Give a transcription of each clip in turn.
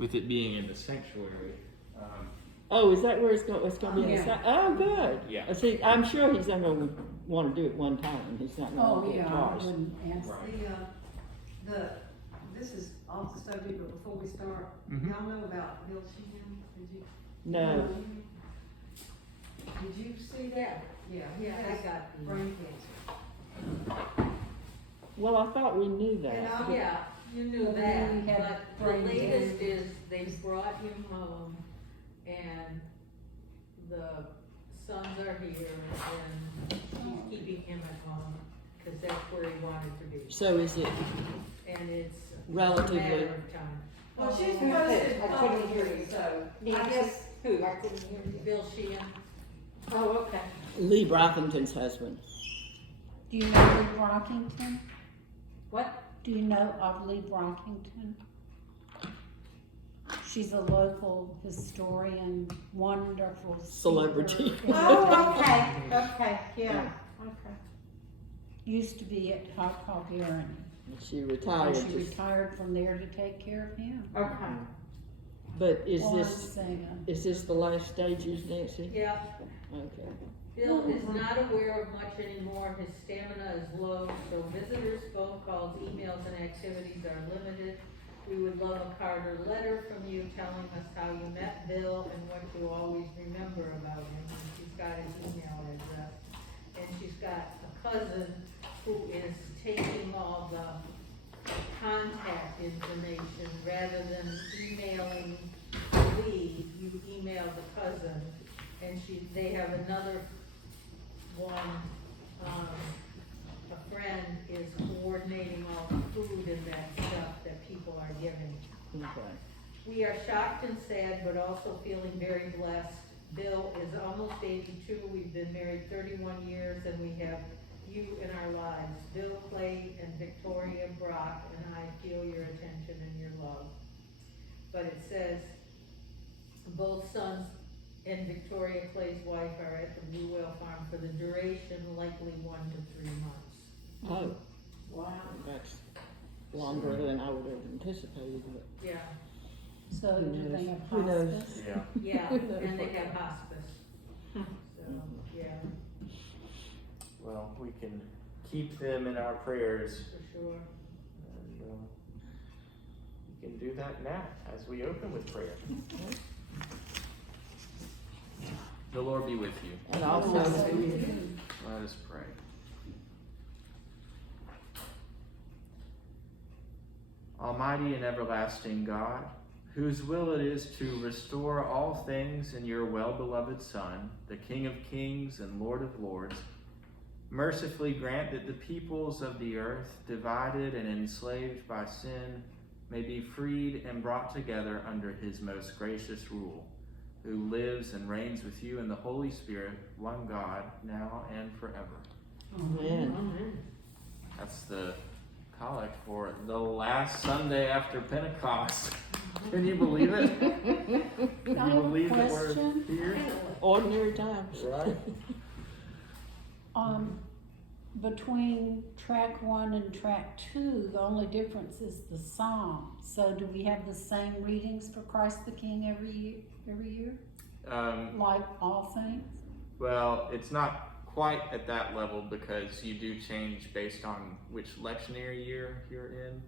with it being in the sanctuary. Oh, is that where it's going to be? Yeah. Oh, good. Yeah. See, I'm sure he's not going to want to do it one time. He's not going Oh, to do it yeah, I twice. wouldn't ask. Right. This is off the subject, but before we start, Mhm. y'all know about Bill Sheehan? Did you? No. Did you see that? Yeah, he Yeah, I has got the. brain cancer. Well, I thought we knew And that. Yeah, you knew Well, that, we had but the brain latest damage. is they brought him home and the sons are here and she's keeping him at home, cause that's where he wanted to be. So is it And it's a relatively? matter of time. Well, she's Who posted I couldn't hear publicly, you. so I Nancy? guess, Who? I couldn't hear you. Bill Sheehan, Oh, okay. Lee Brockington's husband? Do you know Lee Brockington? what? Do you know of Lee Brockington? She's a local historian, wonderful Celebrity. speaker. Oh, okay, okay, yeah, okay. Used to be at Hot Calgary. She retired. And she just- retired from there to take care of him. Okay. But is Well, I'm this saying, the last stages, Nancy? Yeah, Okay. Bill is not aware of much anymore, his stamina is low, so visitors, phone calls, emails, and activities are limited. We would love a card or letter from you telling us how you met Bill and what you always remember about him. And she's got his email address. And she's got a cousin who is taking all the contact information rather than emailing Lee, you email the cousin. And they have another one, a friend is coordinating all the food and that stuff that people are giving. Okay. We are shocked and sad, but also feeling very blessed. Bill is almost 82, we've been married 31 years, and we have you in our lives. Bill, Clay, and Victoria Brock, and I feel your attention and your love. But it says, both sons and Victoria Clay's wife are at the Blue Whale Farm for the duration, likely 1 to 3 months. Oh, wow. that's longer than I would have anticipated, but Yeah, So Who do they knows? have Who knows? hospice? Yeah. yeah, and they have hospice. So, yeah, Well, we can keep them in our prayers. for sure. And we can do that now as we open with prayer. The Lord be with you. and also Let us pray. Almighty and everlasting God, whose will it is to restore all things in your well-beloved Son, the King of kings and Lord of lords, mercifully grant that the peoples of the earth, divided and enslaved by sin, may be freed and brought together under his most gracious rule, who lives and reigns with you in the Holy Spirit, one God, now and forever. Amen. That's the collect for the last Sunday after Pentecost. Can you believe it? Can I you have a believe that we're question. here? Ordinary times. Right. Between track 1 and track 2, the only difference is the psalm. So do we have the same readings for Christ the King every year? Like all things? Well, it's not quite at that level because you do change based on which lectionary year you're in.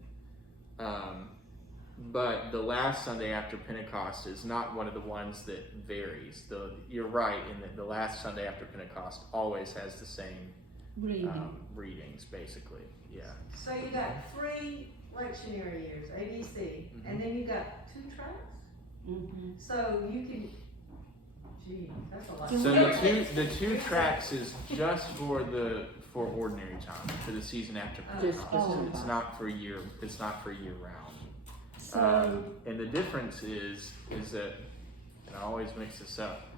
But the last Sunday after Pentecost is not one of the ones that varies. You're right in that the last Sunday after Pentecost always has the same readings, basically. Yeah. so you got 3 lectionary years, ABC, and then you got 2 tracks? Mm-hmm. So you can, gee, that's a lot. So the two tracks is just for ordinary time, for the season after Pentecost. Oh. It's not for year round. So, And the difference is that, and I always mix this up,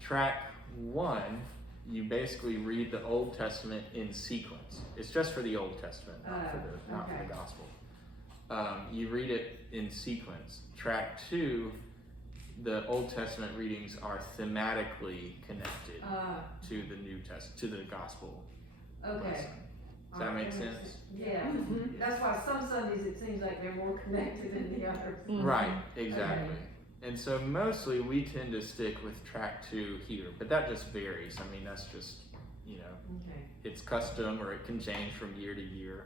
track 1, you basically read the Old Testament in sequence. It's just for the Old Testament, not for the Gospel. You read it in sequence. Track 2, the Old Testament readings are thematically connected to the New Testament, to the Gospel. Okay, lesson. Does that make sense? Yeah, that's why some Sundays it seems like they're more connected than the others. Right, exactly. And so mostly we tend to stick with track 2 here, but that just varies. I mean, that's just, you know, Okay. it's custom or it can change from year to year.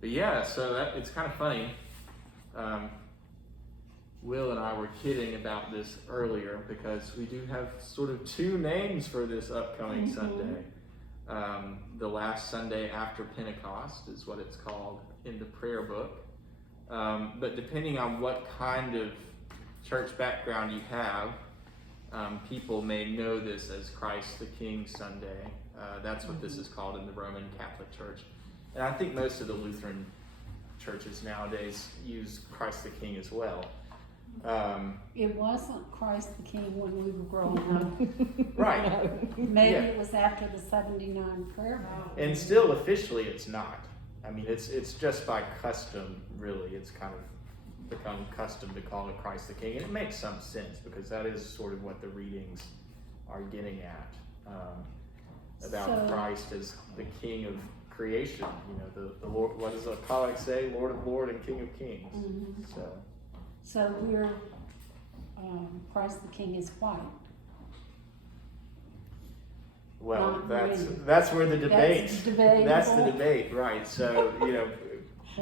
But yeah, so it's kind of funny. Will and I were kidding about this earlier because we do have sort of 2 names for this upcoming Sunday. The last Sunday after Pentecost is what it's called in the prayer book. But depending on what kind of church background you have, people may know this as Christ the King Sunday. That's what this is called in the Roman Catholic Church. And I think most of the Lutheran churches nowadays use Christ the King as well. It wasn't Christ the King when we were growing up. Right. Maybe Yeah. it was after the 79 prayer book. And still officially it's not. I mean, it's just by custom, really. It's kind of become custom to call it Christ the King. And it makes some sense because that is sort of what the readings are getting at. About Christ as the King of creation. You know, the Lord, what does the collect say? Lord of Lords and King of Kings. Mm-hmm. So, So we're, Christ the King is white. well, Not that's green. that's where the debate. That's debatable. That's the debate, right? So, you know,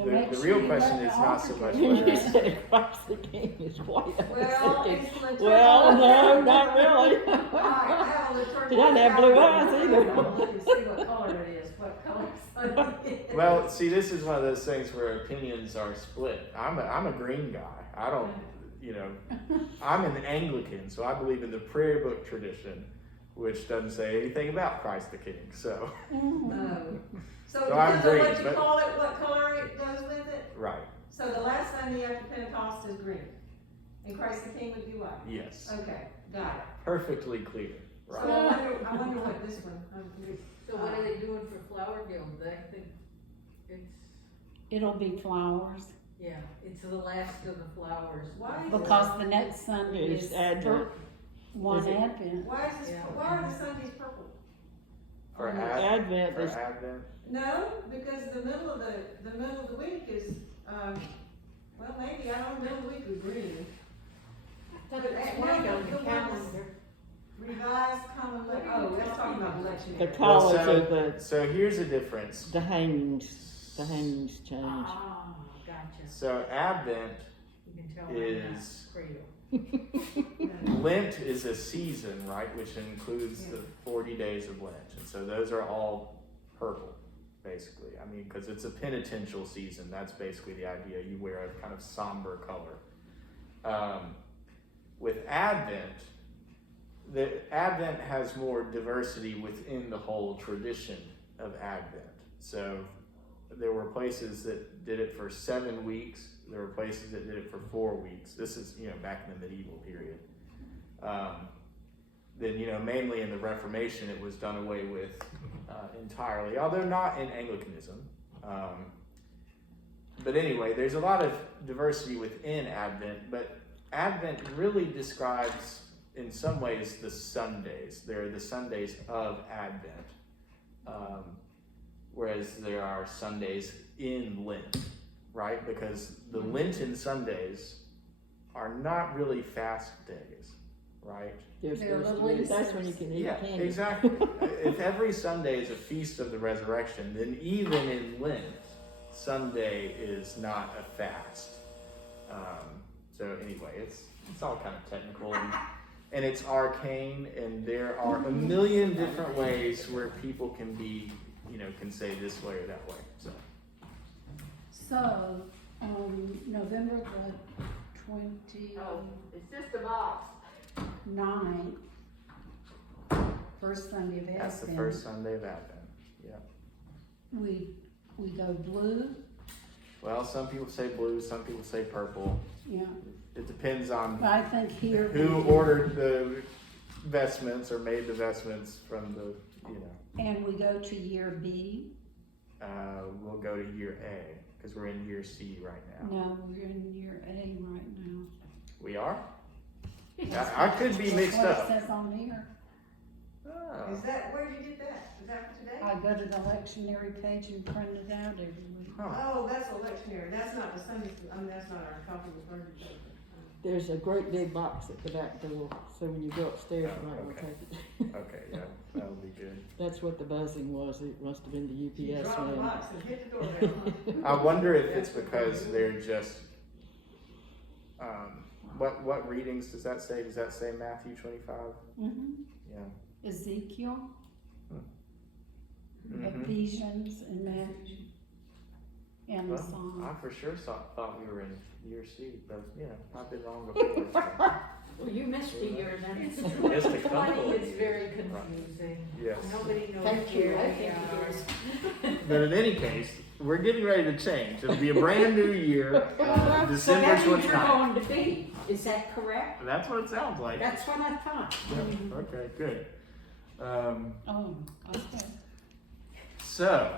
Make the sure real you question let is the not so altar much go When whether you said Christ the King is white, I was Well, thinking, it's liturgical. well, no, not really. I have a liturgical. He doesn't have blue eyes either. Look and see what color it is, what color Sunday it is. Well, see, this is one of those things where opinions are split. I'm a green guy. I don't, you know, I'm an Anglican, so I believe in the prayer book tradition, which doesn't say anything about Christ the King. So, No. So So I'm depends on green, what you but- call it, what color it goes with it. right, So the last Sunday after Pentecost is green, and Christ the King would be white. yes, Okay, got it. perfectly clear. So Right. I wonder what this one. So what are they doing for Flower Guild? I think it's, It'll be flowers yeah, it's the last of the flowers. Why is because the next Sunday It's is Advent. one Is it? Advent. Why is this? Yeah. Why are the Sundays purple? For Advent for is, Advent. No, because the middle of the week is well maybe I don't know, middle of the week was green. But Revised common oh, that's talking about election. the year. college of the So here's a difference. hangings change. Ah, gotcha. So Advent You can tell is cradle. Lent is a season, right, which includes the 40 days of Lent, and so those are all purple, basically. I mean, because it's a penitential season. That's basically the idea. You wear a kind of somber color. With Advent, the Advent has more diversity within the whole tradition of Advent. So there were places that did it for 7 weeks. There were places that did it for 4 weeks. This is, you know, back in the medieval period. Then, you know, mainly in the Reformation, it was done away with entirely, although not in Anglicanism. But anyway, there's a lot of diversity within Advent, but Advent really describes, in some ways, the Sundays. They're the Sundays of Advent, whereas there are Sundays in Lent, right? Because the Lenten Sundays are not really fast days, right? They're They're supposed the to be, that's least- when you can eat Yeah, candy. exactly. If every Sunday is a feast of the resurrection, then even in Lent, Sunday is not a fast. So anyway, it's all kind of technical and it's arcane, and there are a million different ways where people can be, you know, can say this way or that way. So, November the 29th, It's just a box. first Sunday of Advent. That's the first Sunday of Advent. Yeah. We go blue, Well, some people say blue, some people say purple. yeah. It depends on But I think here. who ordered the vestments or made the vestments from the, you know. And we go to year B. We'll go to year A because we're in year C right now. No, we're in year A right now. We are? I could be mixed That's up. what it says on here. Oh. Is that, where'd you get that? Is that for today? I go to the lectionary page and print it out every week. Huh. Oh, that's electionary, that's not the Sunday school, I mean, that's not our coffee with clergy paper. There's a great big box at the back door, so when you go upstairs, you might want to Okay. take it. Okay, yeah, that'll be good. That's what the buzzing was. It must have been the You UPS drop the man. box and hit the doorbell. I wonder if it's because they're just, what readings does that say? Does that say Matthew 25? Mm-hmm. Yeah. Ezekiel, Mhm. Ephesians, and Matthew, and the Well, Psalm. I for sure thought we were in year C, but I've been wrong before. Well, you missed a year then. Missed a couple. 20 is very confusing. Yes. Nobody knows Thank you. where I they think are. But in any case, we're getting ready to change. It'll be a brand new year, December 29th. going to be, is that correct? That's what it sounds like. That's what I thought. Yeah, okay, good. Oh, okay. So,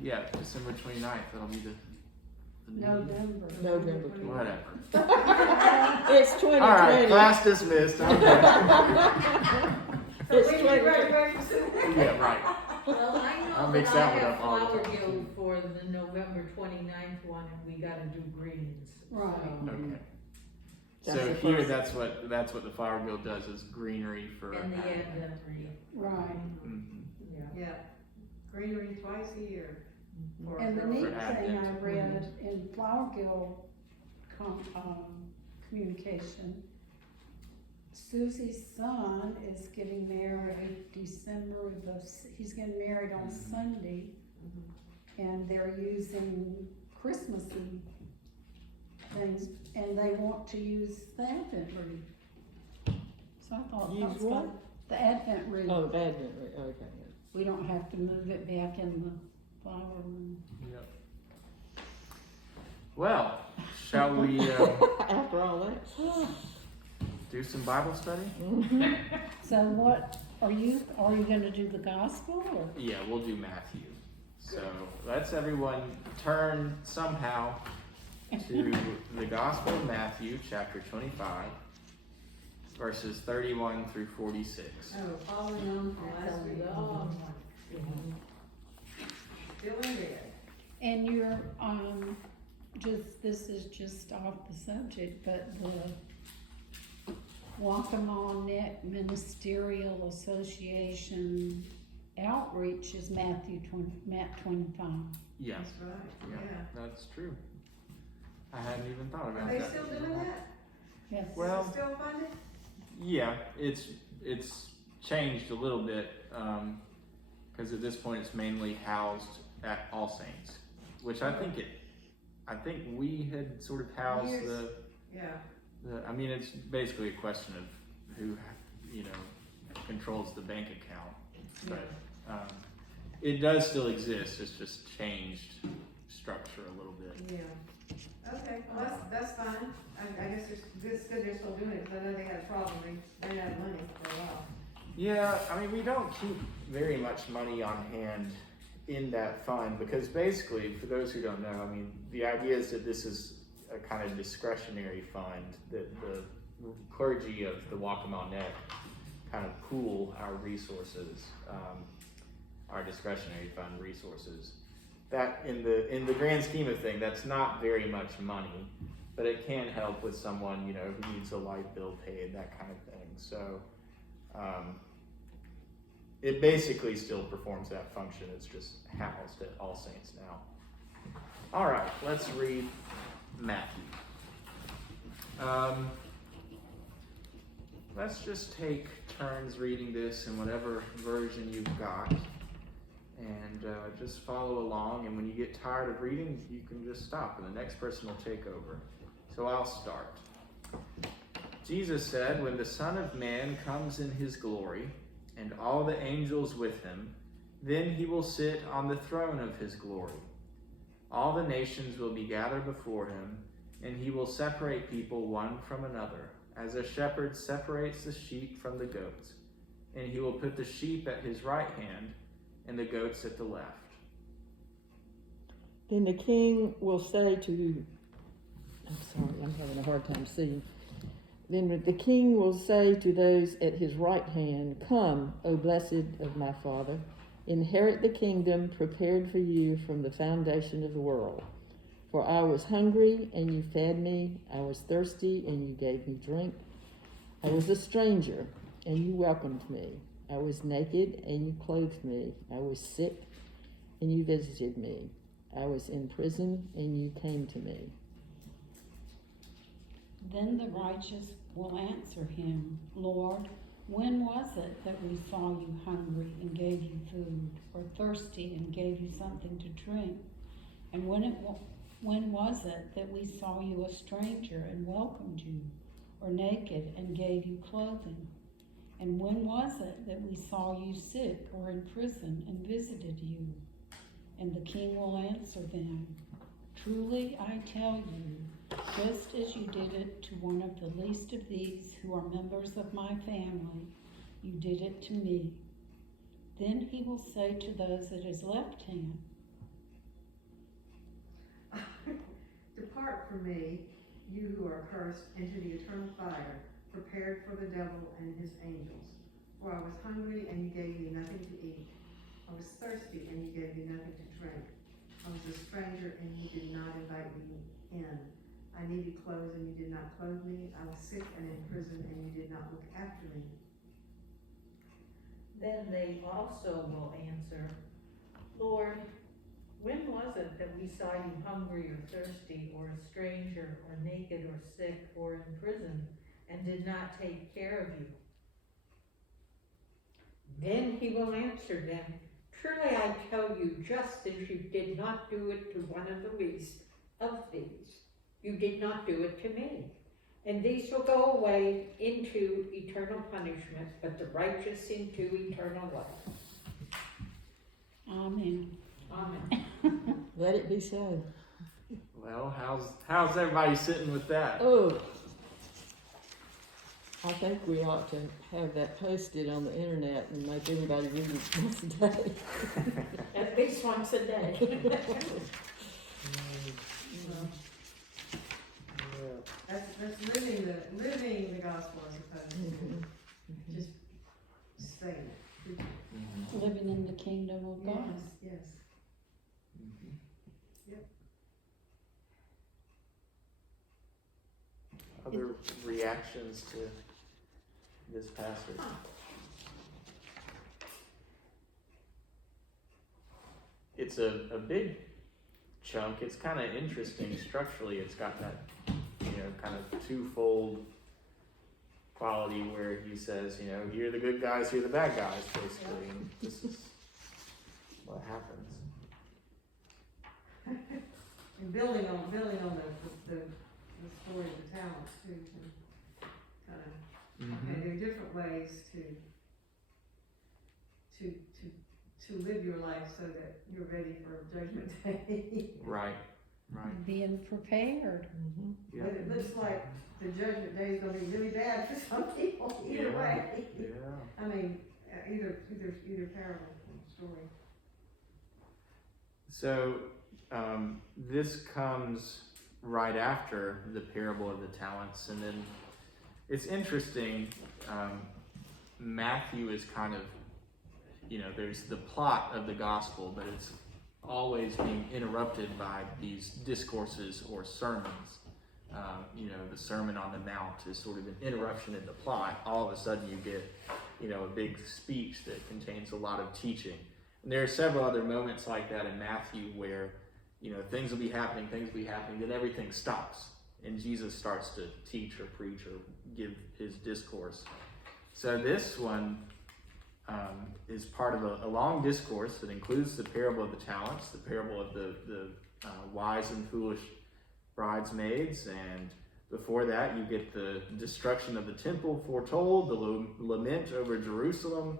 yeah, December 29th, that'll be the new year. November. November. Whatever. It's 2020. All right, class dismissed. I'm done. It's So we 2020. graduate soon. Yeah, right. Well, I I'll know mix that that I one have up all the Flower time. Guild for the November 29th one, and we gotta do greens. Right. So- Okay. That's So the here, first. that's what the Flower Guild does, is greenery for. And the Advent wreath. Right. Mhm. Yeah. Yeah, greenery twice a year. for And the girls. neat For thing I Advent. read in Flower Guild communication, Susie's son is getting married December he's getting married on Sunday, and they're using Christmassy things, and they want to use the Advent wreath. So I thought Use that's what? the Advent wreath. Oh, Advent, okay. We don't have to move it back in the flower room. Yep. Well, shall we After all that. do some Bible study? So what, are you gonna do the gospel, or? Yeah, we'll do Matthew. So let's everyone turn somehow to the Gospel of Matthew, chapter 25, verses 31 through 46. Oh, following on from That's last a week. long one. Still in red. And you're, this is just off the subject, but the Guacamole Ministerial Association outreach is Matt 25. Yeah, That's right, yeah, yeah. that's true. I hadn't even thought Are about they that. still doing that? Yes. Well- Is it still funded? Yeah, it's changed a little bit, because at this point it's mainly housed at All Saints, which I think we had sort of housed Years. Yeah. I mean, it's basically a question of who, controls the bank account, but, it does still exist, it's just changed structure a little bit. Yeah. Okay, well, that's fine. I guess it's good they're still doing it, because I know they had a problem, they ran out of money for a while. Yeah, I mean, we don't keep very much money on hand in that fund, because basically, for those who don't know, I mean, the idea is that this is a kind of discretionary fund that the clergy of the Guacamole kind of pool our resources, our discretionary fund resources. That in the grand scheme of things, that's not very much money, but it can help with someone, who needs a light bill paid, that kind of thing. So, it basically still performs that function. It's just housed at All Saints now. All right, let's read Matthew. Let's just take turns reading this in whatever version you've got, and just follow along. And when you get tired of reading, you can just stop, and the next person will take over. So I'll start. Jesus said, "When the Son of Man comes in his glory, and all the angels with him, then he will sit on the throne of his glory. All the nations will be gathered before him, and he will separate people one from another, as a shepherd separates the sheep from the goats. And he will put the sheep at his right hand, and the goats at the left." Then the king will say to, I'm sorry, I'm having a hard time seeing. Then the king will say to those at his right hand, "Come, O blessed of my Father, inherit the kingdom prepared for you from the foundation of the world. For I was hungry, and you fed me. I was thirsty, and you gave me drink. I was a stranger, and you welcomed me. I was naked, and you clothed me. I was sick, and you visited me. I was in prison, and you came to me." Then the righteous will answer him, "Lord, when was it that we saw you hungry and gave you food, or thirsty and gave you something to drink? And when was it that we saw you a stranger and welcomed you, or naked and gave you clothing? And when was it that we saw you sick or in prison and visited you?" And the king will answer them, "Truly I tell you, just as you did it to one of the least of these who are members of my family, you did it to me." Then he will say to those at his left hand, "Depart from me, you who are cursed, into the eternal fire, prepared for the devil and his angels. For I was hungry, and you gave me nothing to eat. I was thirsty, and you gave me nothing to drink. I was a stranger, and you did not invite me in. I needed clothes, and you did not clothe me. I was sick and in prison, and you did not look after me." Then they also will answer, "Lord, when was it that we saw you hungry or thirsty, or a stranger, or naked, or sick, or in prison, and did not take care of you?" Then he will answer them, "Truly I tell you, just as you did not do it to one of the least of these, you did not do it to me. And these will go away into eternal punishment, but the righteous into eternal life." "Amen." Amen. Let it be so. Well, how's everybody sitting with that? Oh, I think we ought to have that posted on the internet and make everybody read it once a day. At least once a day. That's living the gospel as opposed to just saying it. preaching it. Living in the kingdom of God. Yes, yes. Other reactions to this passage? It's a big chunk. It's kind of interesting structurally. It's got that, kind of twofold quality where he says, here are the good guys, here are the bad guys, basically. And this is what happens. And building on the story of the talents too, to kind of, okay, there are different ways to live your life so that you're ready for Judgment Day. Right. Being prepared. Yeah. But it looks like the Judgment Day is gonna be really bad for some people, either way. Yeah. I mean, either parable story. So, this comes right after the parable of the talents, and then it's interesting, Matthew is kind of, there's the plot of the gospel, but it's always being interrupted by these discourses or sermons. The Sermon on the Mount is sort of an interruption in the plot. All of a sudden you get, a big speech that contains a lot of teaching. And there are several other moments like that in Matthew where, things will be happening, then everything stops. And Jesus starts to teach or preach or give his discourse. So this one is part of a long discourse that includes the parable of the talents, the parable of the wise and foolish bridesmaids, and before that you get the destruction of the temple foretold, the lament over Jerusalem,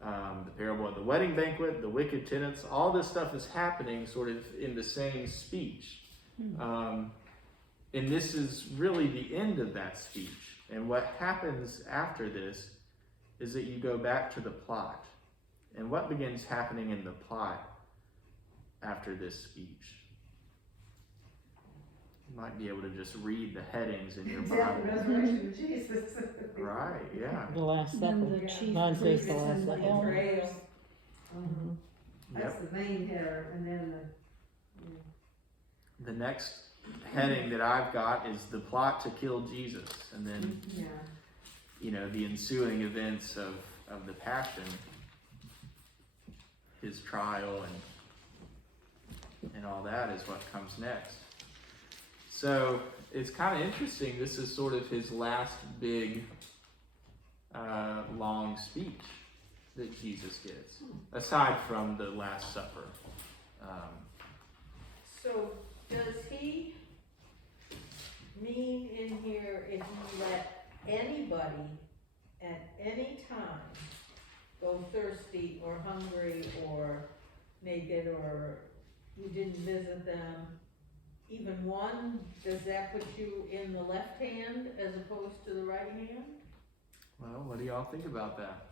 the parable of the wedding banquet, the wicked tenants. All this stuff is happening sort of in the same speech. And this is really the end of that speech. And what happens after this is that you go back to the plot. And what begins happening in the plot after this speech? Might be able to just read the headings in your Death and Bible. resurrection of Jesus. Right, yeah. The Last And Supper. the chief Mine says priests the Last and the Supper. elders. Mhm. That's the main header, and then The next heading that I've got is the plot to kill Jesus, and then, yeah. you know, the ensuing events of the Passion, his trial, and all that is what comes next. So it's kind of interesting. This is sort of his last big, long speech that Jesus gives, aside from the Last Supper. So does he mean in here if you let anybody at any time go thirsty or hungry or naked or you didn't visit them, even one, does that put you in the left hand as opposed to the right hand? Well, what do y'all think about that?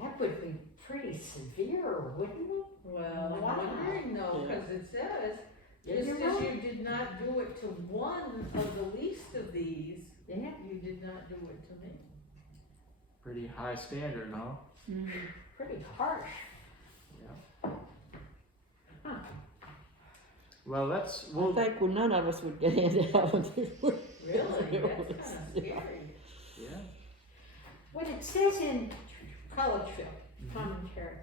That would be pretty severe, wouldn't it? Well, Wow. I'm wondering though, Yeah. because it says, Yeah, just you're as right. you did not do it to one of the least of these, Yeah. you did not do it to me. Pretty high standard, huh? Pretty harsh. Yeah. Huh. Well, I think none of us would get handed out. Really? That's kind of scary. yeah. What it says in Collegeville commentary,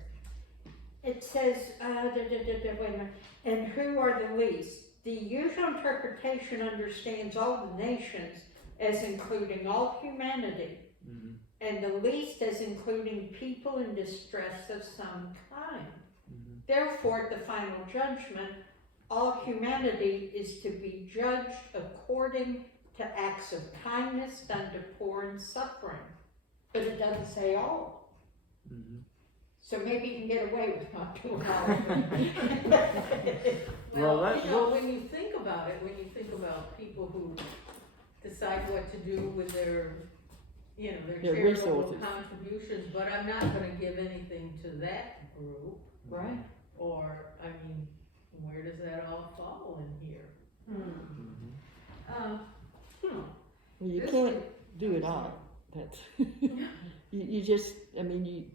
it says, wait a minute, and who are the least? The usual interpretation understands all the nations as including all humanity, Mm-hmm. and the least as including people in distress of some kind. Mm-hmm. Therefore, at the final judgment, all humanity is to be judged according to acts of kindness done to poor and suffering. But it doesn't say all. Mm-hmm. So maybe you can get away with not doing all of it. Well, Well, that- you know, when you think about it, when you think about people who decide what to do with their, you know, their Their charitable resources. contributions, but I'm not gonna give anything to that group, Right. or, I mean, where does that all fall in here? Mm-hmm. Well, you can't do it all. That's you just. I mean, you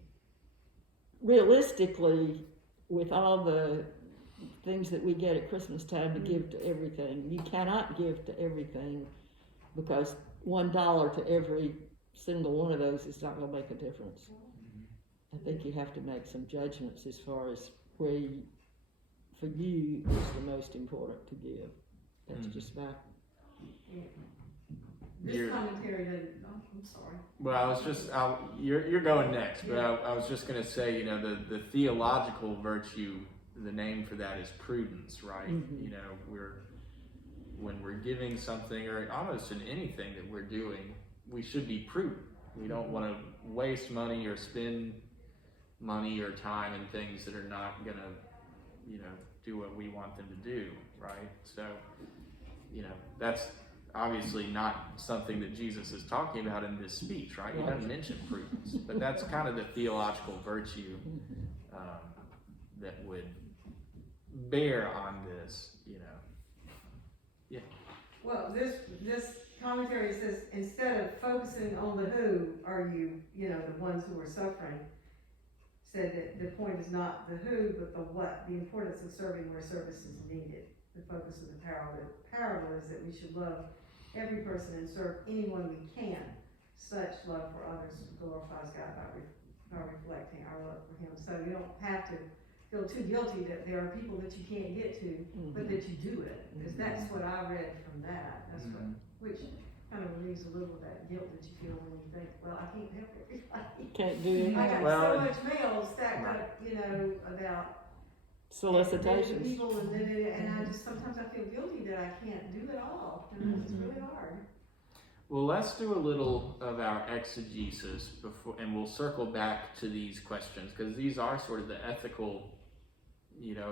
realistically, with all the things that we get at Christmas time to give to everything, you cannot give to everything because $1 to every single one of those is not going to make a difference. I think you have to make some judgments as far as where for you is the most important to give. That's just my. This You're- commentary doesn't, oh, I'm sorry. Well, I was just, you're going next, but I was just going to say, you know, the theological virtue, the name for that is prudence, right? Mhm. You know, when we're giving something, or almost in anything that we're doing, we should be prudent. We don't want to waste money or spend money or time in things that are not going to, you know, do what we want them to do, right? So, you know, that's obviously not something that Jesus is talking about in this speech, right? He doesn't mention prudence, but that's kind of the theological virtue that would bear on this, you know. Well, this commentary says, instead of focusing on the who, are you, the ones who are suffering, said that the point is not the who, but the what, the importance of serving where service is needed. The focus of the parable is that we should love every person and serve anyone we can. Such love for others glorifies God by reflecting our love for Him. So you don't have to feel too guilty that there are people that you can't get to, but that you do it. Because that's what I read from that. That's what, which kind of relieves a little of that guilt that you feel when you think, well, I can't help everybody. Can't do it. I got Well, so much mail stacked up, about Solicitations. people, and I just sometimes I feel guilty that I can't do it all. It's really hard. Well, let's do a little of our exegesis before, and we'll circle back to these questions, because these are sort of the ethical,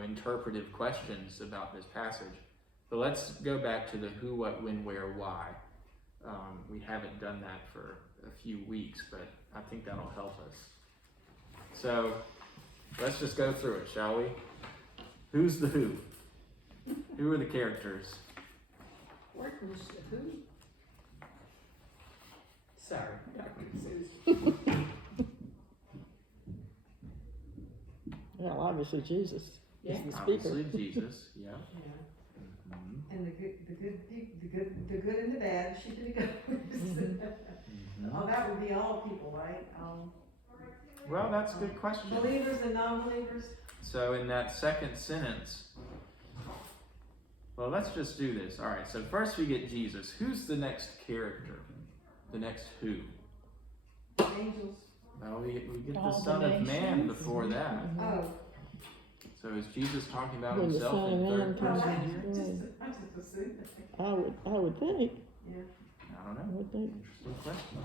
interpretive questions about this passage. But let's go back to the who, what, when, where, why. We haven't done that for a few weeks, but I think that'll help us. So let's just go through it, shall we? Who's the who? Who are the characters? Where's who? Sorry, Dr. Susan. Well, obviously Jesus is the speaker. Obviously Jesus, yeah. Yeah. Mhm. And the good and the bad, sheep and the goats. Oh, that would be all people, right? Well, that's a good question. Believers and non-believers. So in that second sentence, well, let's just do this. All right, so first we get Jesus. Who's the next character? The next who? Angels. Well, we get All the the Son of Man nations. before that. Oh. So is Jesus talking about When the himself Son in of Man third comes person in. here? I'm just assuming. I would think. Yeah. I don't I know. would think. Interesting question.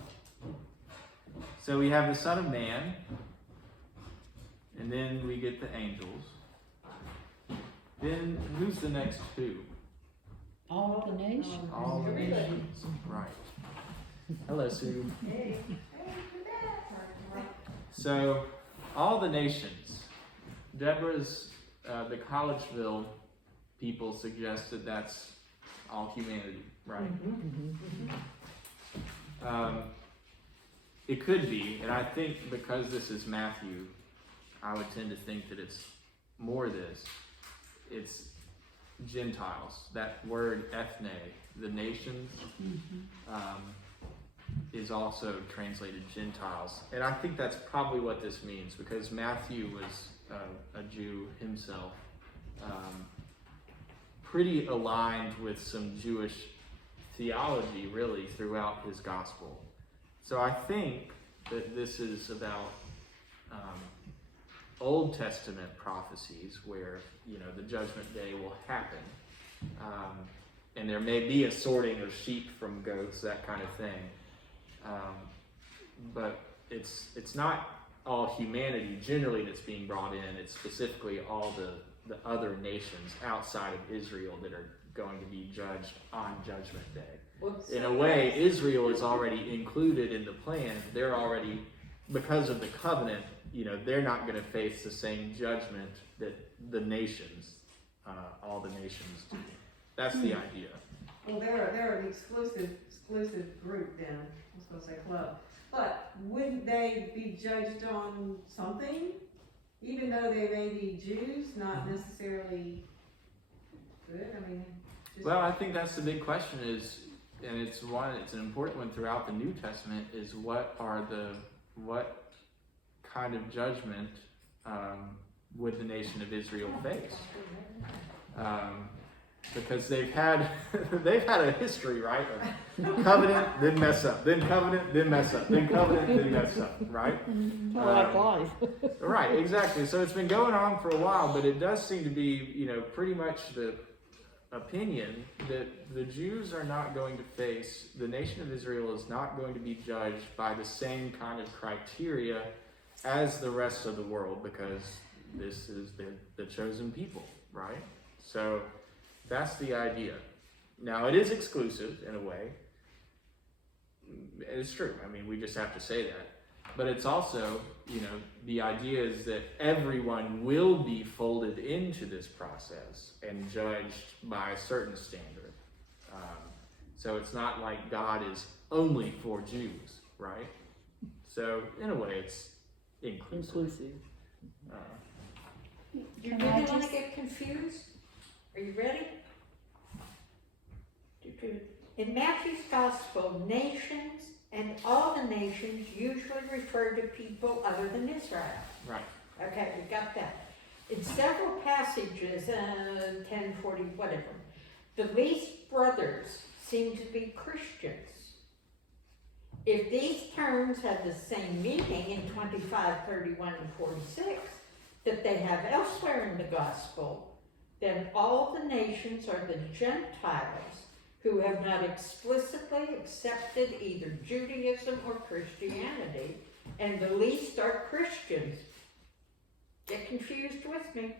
So we have the Son of Man, and then we get the angels. Then who's the next who? All the nations. All the nations. Right. Hello, Sue. Hey. So, all the nations. Deborah's, the Collegeville people suggested that's all humanity, right? It could be, and I think because this is Matthew, I would tend to think that it's more this. It's Gentiles. That word ethne, the nations, is also translated Gentiles. And I think that's probably what this means, because Matthew was a Jew himself, pretty aligned with some Jewish theology really throughout his gospel. So I think that this is about Old Testament prophecies where, the judgment day will happen. And there may be a sorting of sheep from goats, that kind of thing. But it's not all humanity generally that's being brought in. It's specifically all the other nations outside of Israel that are going to be judged on Judgment Day. In a way, Israel is already included in the plan. They're already, because of the covenant, they're not going to face the same judgment that the nations, all the nations do. That's the idea. Well, they're an exclusive group then. I was supposed to say club. But wouldn't they be judged on something? Even though they may be Jews, not necessarily good? Well, I think that's the big question is, and it's an important one throughout the New Testament, is what kind of judgment would the nation of Israel face? Because they've had a history, right? Of covenant, then mess up, then covenant, then mess up, then covenant, then mess up, right? Like life. Right, exactly. So it's been going on for a while, but it does seem to be, pretty much the opinion that the Jews are not going to face, the nation of Israel is not going to be judged by the same kind of criteria as the rest of the world, because this is the chosen people, right? So that's the idea. Now, it is exclusive in a way. It's true. We just have to say that. But it's also, the idea is that everyone will be folded into this process and judged by a certain standard. So it's not like God is only for Jews, right? So in a way, it's inclusive. You Can really I want to just- get confused? Are you ready? In Matthew's Gospel, nations and all the nations usually refer to people other than Israel. Right. Okay, we got that. In several passages, 10:40, whatever, the least brothers seem to be Christians. If these terms have the same meaning in 25, 31, and 46 that they have elsewhere in the Gospel, then all the nations are the Gentiles who have not explicitly accepted either Judaism or Christianity, and the least are Christians. Get confused with me?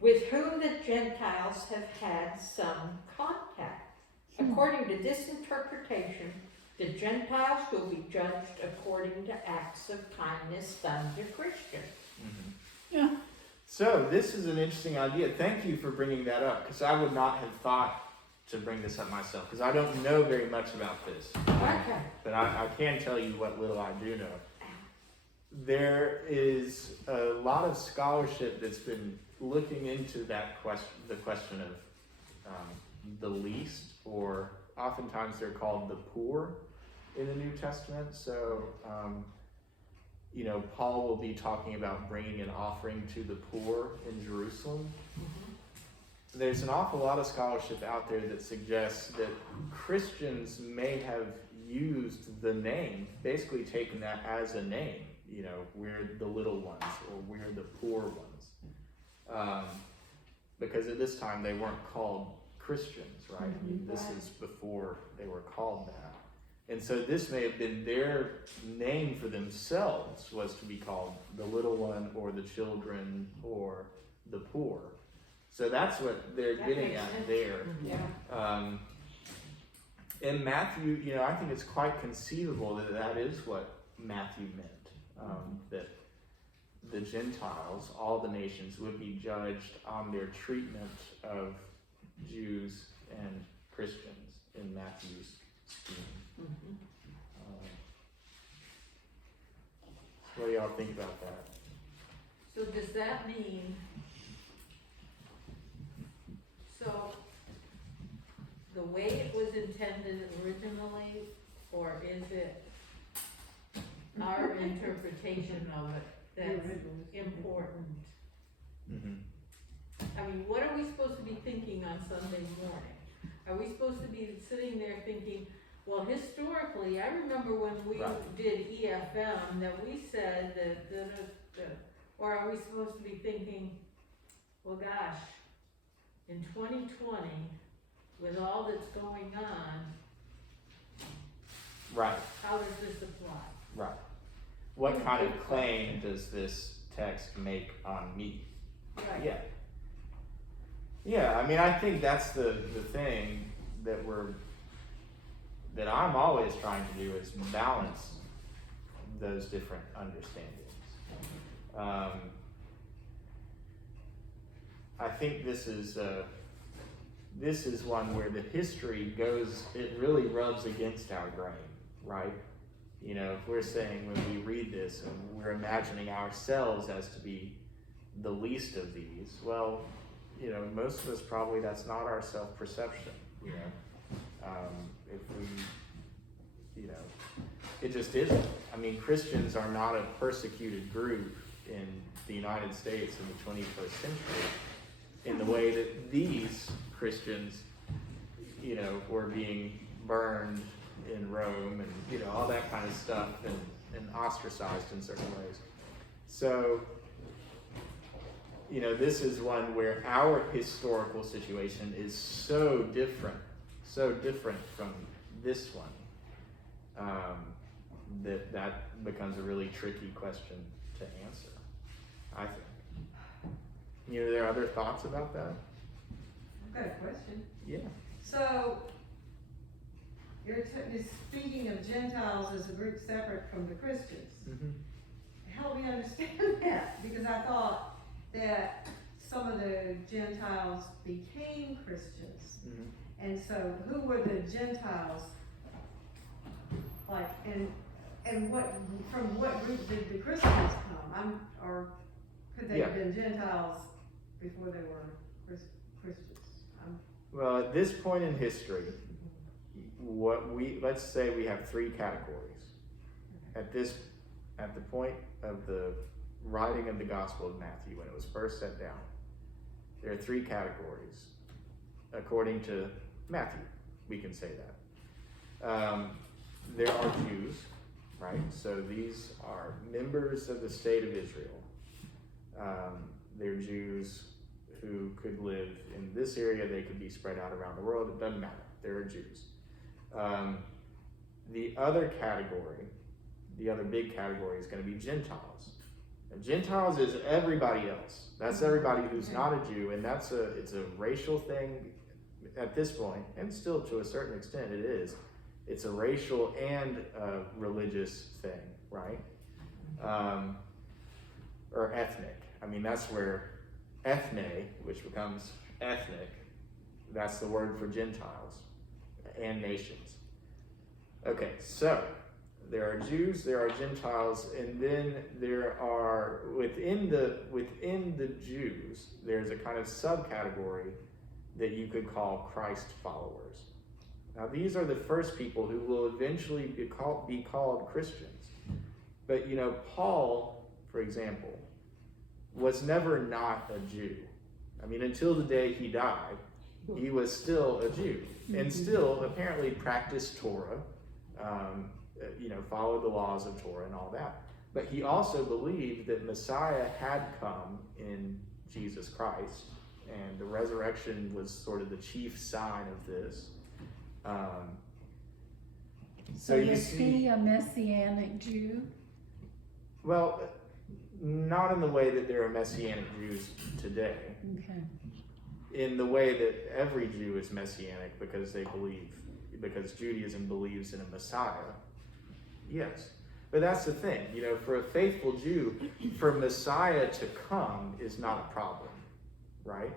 With whom the Gentiles have had some contact. According to this interpretation, the Gentiles will be judged according to acts of kindness done to Christians. Mm-hmm. Yeah. So this is an interesting idea. Thank you for bringing that up, because I would not have thought to bring this up myself, because I don't know very much about this. Okay. But I can tell you what little I do know. There is a lot of scholarship that's been looking into that question, the question of the least, or oftentimes they're called the poor in the New Testament. So, Paul will be talking about bringing an offering to the poor in Jerusalem. There's an awful lot of scholarship out there that suggests that Christians may have used the name, basically taken that as a name. We're the little ones, or we're the poor ones. Because at this time they weren't called Christians, right? I mean, this is before they were called that. And so this may have been their name for themselves, was to be called the little one, or the children, or the poor. So that's what they're getting at there. Yeah. In Matthew, I think it's quite conceivable that that is what Matthew meant. That the Gentiles, all the nations, would be judged on their treatment of Jews and Christians in Matthew's scheme. What do y'all think about that? So does that mean, so the way it was intended originally, or is it our interpretation of it that's important? I mean, what are we supposed to be thinking on Sunday morning? Are we supposed to be sitting there thinking, well, historically, I remember when we did EFM that we said that, or are we supposed to be thinking, well, gosh, in 2020, with all that's going on, Right. how does this apply? Right. What kind of claim does this text make on me? Right. Yeah. Yeah, I mean, I think that's the thing that I'm always trying to do, is balance those different understandings. I think this is one where the history goes, it really rubs against our grain, right? If we're saying when we read this and we're imagining ourselves as to be the least of these, well, most of us probably, that's not our self-perception, if we, it just isn't. I mean, Christians are not a persecuted group in the United States in the 21st century in the way that these Christians, were being burned in Rome and, all that kind of stuff, and ostracized in certain ways. So, this is one where our historical situation is so different from this one, that becomes a really tricky question to answer, I think. Are there other thoughts about that? I've got a question. Yeah. So, you're speaking of Gentiles as a group separate from the Christians. Help me understand that, because I thought that some of the Gentiles became Christians. And so, who were the Gentiles, like, and from what group did the Christians come? Or could they have been Gentiles before they were Christians? Well, at this point in history, let's say we have three categories. At the point of the writing of the Gospel of Matthew, when it was first set down, there are three categories. According to Matthew, we can say that. There are Jews, right? So these are members of the state of Israel. They're Jews who could live in this area, they could be spread out around the world, it doesn't matter. There are Jews. The other category, the other big category, is going to be Gentiles. And Gentiles is everybody else. That's everybody who's not a Jew, and it's a racial thing at this point, and still to a certain extent it is. It's a racial and a religious thing, right? Or ethnic. I mean, that's where ethne, which becomes ethnic. That's the word for Gentiles and nations. Okay, so there are Jews, there are Gentiles, and then there are, within the Jews, there's a kind of subcategory that you could call Christ followers. Now, these are the first people who will eventually be called Christians. But, Paul, for example, was never not a Jew. I mean, until the day he died, he was still a Jew and still apparently practiced Torah, followed the laws of Torah and all that. But he also believed that Messiah had come in Jesus Christ, and the resurrection was sort of the chief sign of this. So is he a Messianic Jew? Well, not in the way that there are Messianic Jews today. Okay. In the way that every Jew is Messianic because Judaism believes in a Messiah. Yes. But that's the thing, for a faithful Jew, for Messiah to come is not a problem, right?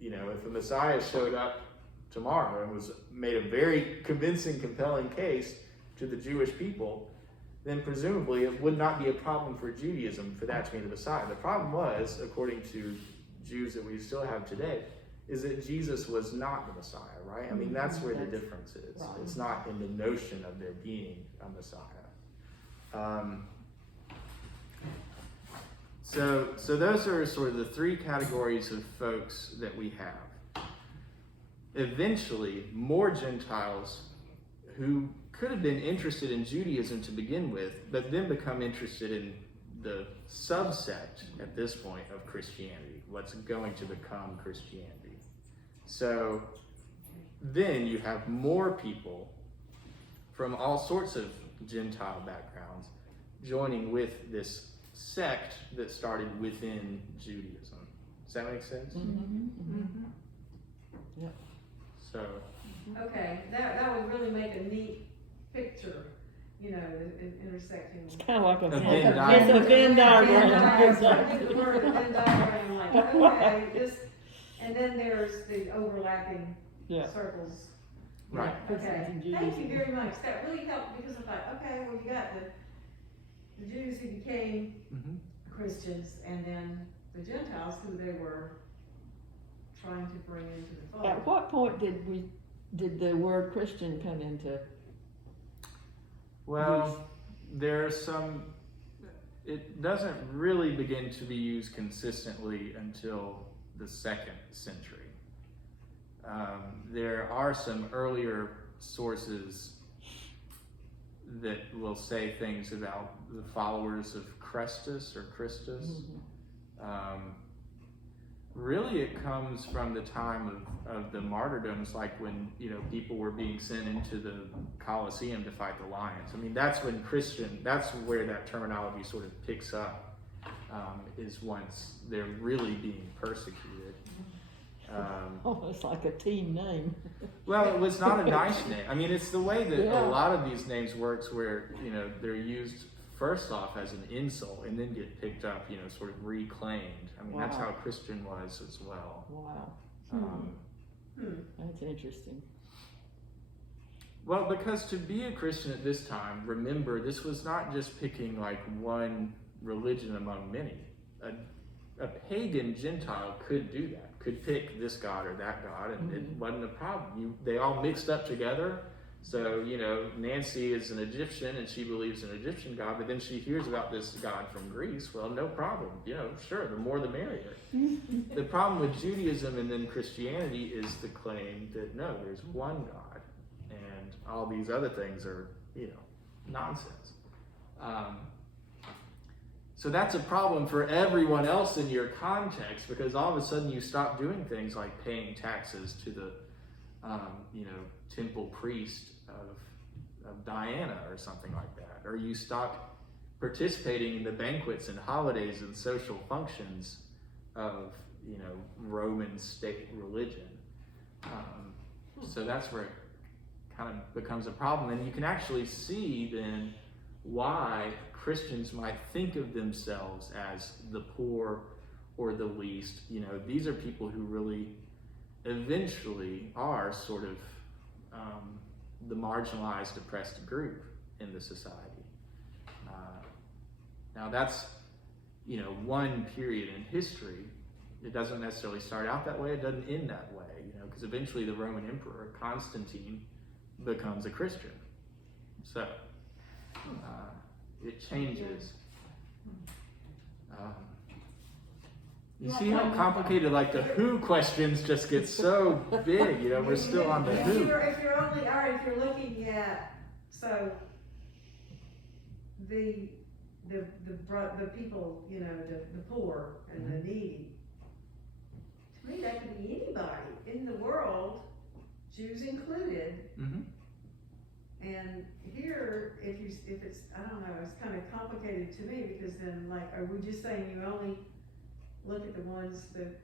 If a Messiah showed up tomorrow and made a very convincing, compelling case to the Jewish people, then presumably it would not be a problem for Judaism for that to be the Messiah. The problem was, according to Jews that we still have today, is that Jesus was not the Messiah, right? I mean, that's where the difference is. Right. It's not in the notion of there being a Messiah. So those are sort of the three categories of folks that we have. Eventually, more Gentiles who could have been interested in Judaism to begin with, but then become interested in the subsect at this point of Christianity, what's going to become Christianity. So then you have more people from all sorts of Gentile backgrounds joining with this sect that started within Judaism. Does that make sense? Mm-hmm. Yep. So, Okay, that would really make a neat picture, intersecting. It's kind of like a Venn diagram. It's a Venn diagram. I get the word Venn diagram, like, okay, and then there's the overlapping Yeah. circles. right. Okay, And Jews. thank you very much. That really helped because I thought, okay, well, you got the Jews who became Mm-hmm. Christians, and then the Gentiles who they were trying to bring into the fold. At what point did the word Christian come into? Well, it doesn't really begin to be used consistently until the 2nd century. There are some earlier sources that will say things about the followers of Christus or Christus. Really, it comes from the time of the martyrdoms, like when people were being sent into the Colosseum to fight the lions. I mean, that's where that terminology sort of picks up, is once they're really being persecuted. Almost like a team name. Well, it was not a nice name. I mean, it's the way that Yeah. a lot of these names works, where they're used first off as an insult and then get picked up, sort of reclaimed. I mean, that's Wow. how Christian was as well. Wow. That's interesting. Well, because to be a Christian at this time, remember, this was not just picking like one religion among many. A pagan Gentile could do that, could pick this God or that God, and it wasn't a problem. They all mixed up together. So, Nancy is an Egyptian and she believes in an Egyptian God, but then she hears about this God from Greece. Well, no problem. Sure, the more the merrier. The problem with Judaism and then Christianity is the claim that no, there's one God and all these other things are, nonsense. So that's a problem for everyone else in your context, because all of a sudden you stop doing things like paying taxes to the, temple priest of Diana or something like that, or you stop participating in the banquets and holidays and social functions of, Roman state religion. So that's where it kind of becomes a problem, and you can actually see then why Christians might think of themselves as the poor or the least. You know, these are people who really eventually are sort of the marginalized, oppressed group in the society. Now that's, you know, one period in history. It doesn't necessarily start out that way, it doesn't end that way, you know, because eventually the Roman Emperor, Constantine, becomes a Christian. So, it changes. You see how complicated, like the who questions just get so big, you know, we're still on the If who. if you're only, all right, if you're looking at, so, the people, you know, the poor and the needy, to me, that could be anybody in the world, Jews included. Mm-hmm. And here, if it's, I don't know, it's kind of complicated to me, because then, like, are we just saying you only look at the ones that,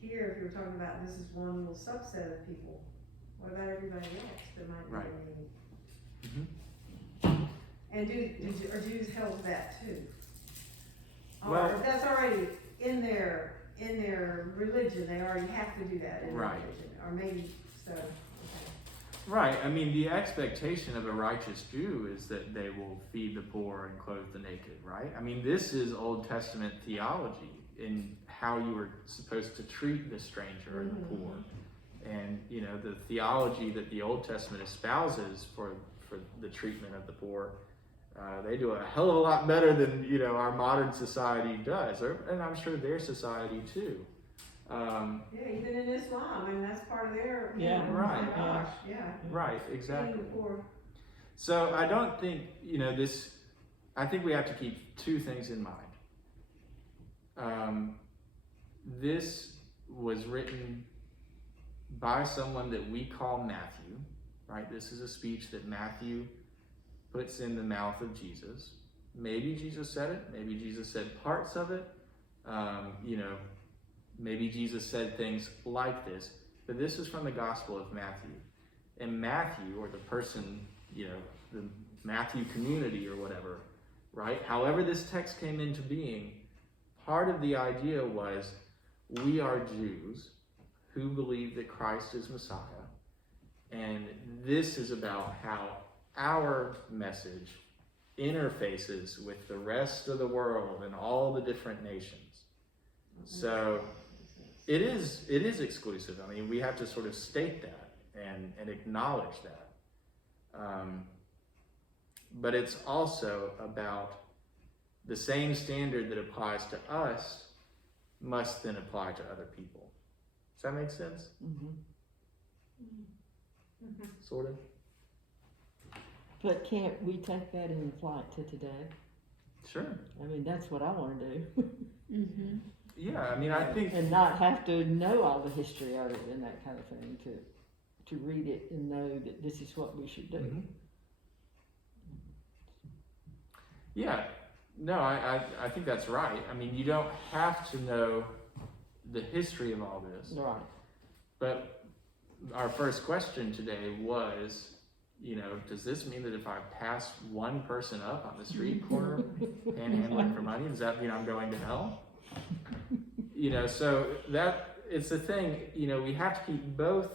here, if you're talking about this is one little subset of people, what about everybody else that might be Right. in need? Mm-hmm. And are Jews held to that too? Well- Or if that's already in their religion, they already have to do that in their Right. religion, or maybe, so, okay. Right, I mean, the expectation of a righteous Jew is that they will feed the poor and clothe the naked, right? I mean, this is Old Testament theology in how you were supposed to treat the stranger and the poor. And, you know, the theology that the Old Testament espouses for the treatment of the poor, they do a hell of a lot better than, you know, our modern society does, and I'm sure their society too. Yeah, even in Islam, I mean, that's part of their, you Yeah. know, Right. my gosh, yeah. Right, exactly. Feeding the poor. So I don't think, you know, I think we have to keep two things in mind. This was written by someone that we call Matthew, right? This is a speech that Matthew puts in the mouth of Jesus. Maybe Jesus said it, maybe Jesus said parts of it, you know, maybe Jesus said things like this, but this is from the Gospel of Matthew. And Matthew, or the person, you know, the Matthew community or whatever, right? However this text came into being, part of the idea was we are Jews who believe that Christ is Messiah, and this is about how our message interfaces with the rest of the world and all the different nations. So it is exclusive. I mean, we have to sort of state that and acknowledge that. But it's also about the same standard that applies to us must then apply to other people. Does that make sense? Mm-hmm. Sort of? But can't we take that and apply it to today? Sure. I mean, that's what I want to do. Mm-hmm. Yeah, I mean, I think... And not have to know all the history of it and that kind of thing to read it and know that this is what we should do. Mhm. Yeah, no, I think that's right. I mean, you don't have to know the history of all this. Right. But our first question today was, you know, does this mean that if I pass one person up on the street corner panhandling for money, does that mean I'm going to hell? You know, so that it's the thing, you know, we have to keep both